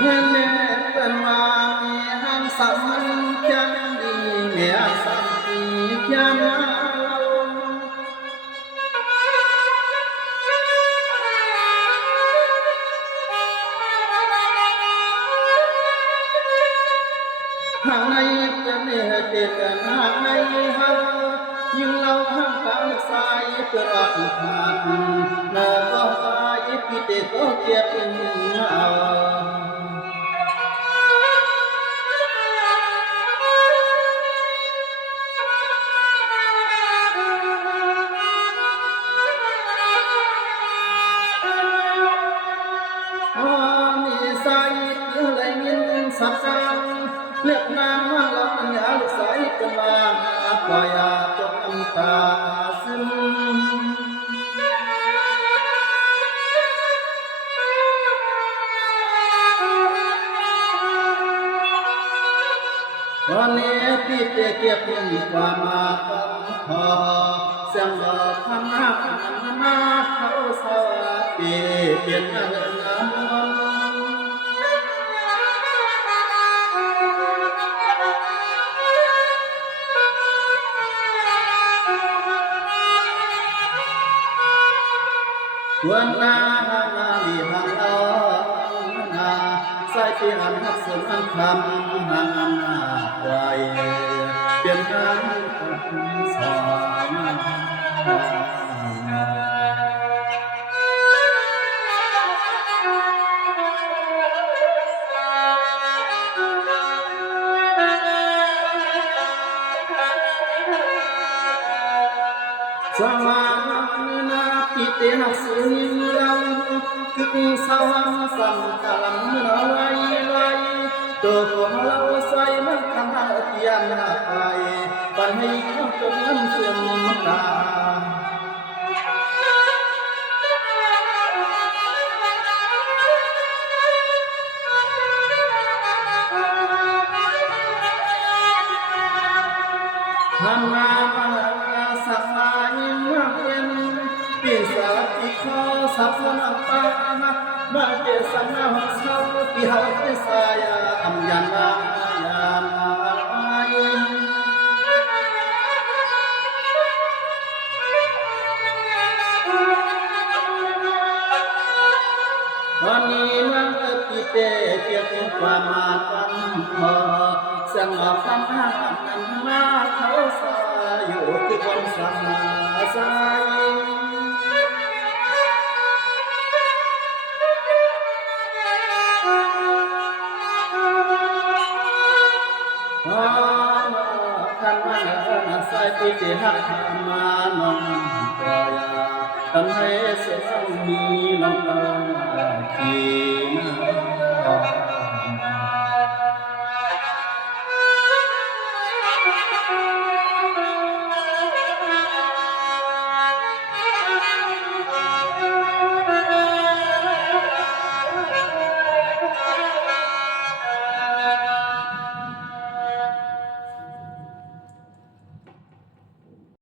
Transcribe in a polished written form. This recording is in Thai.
เงินเดือนเป็นว่ามีห้ามสำคัญจังดีเมียสัมปีเขียนมาห่างในเป็นเนื้อเด็ดห่างในห่างยิ่งเราห่างทางสายเกิดอักขาดหน้าก็ตายพิเตก็เกียบเอา มีสายเลยยินสับสังเลือกนางว่าเราอยากสายกันมาปล่อยอาตกน้ำตาซึมวันนี้พี่เตเก็บความมาต้องพอเสียงดอกคำนับมาเขาสวัสดีเปลี่ยนเงินน้ำมันวันนาลีหังเอานาใส่ที่หันหักสนอันคำหังอำนาจไว้เปลี่ยนงานสอนสว่างนาปิเตหักสุนิรังคือสว่างสัมตะลังนาไว้ตัวของเราใส่มันคำหาเทียนหาไปปันให้ข้าจนน้ำเสื่อมตาทำมาสักลายมาเป็นปีศาจที่คอสับสนปามาเจสันนาหักเศร้าที่หาไปสายอัมยันมายามายวันนี้มันปีเตเกี่ยวกับความมาตันพอเสียงออกคำห้ามนั้นมาเขาสายอยู่ที่คนสาสายคันมาใส่ปีเตหักมานองกายทำให้เสียงมีน้องตาขีนา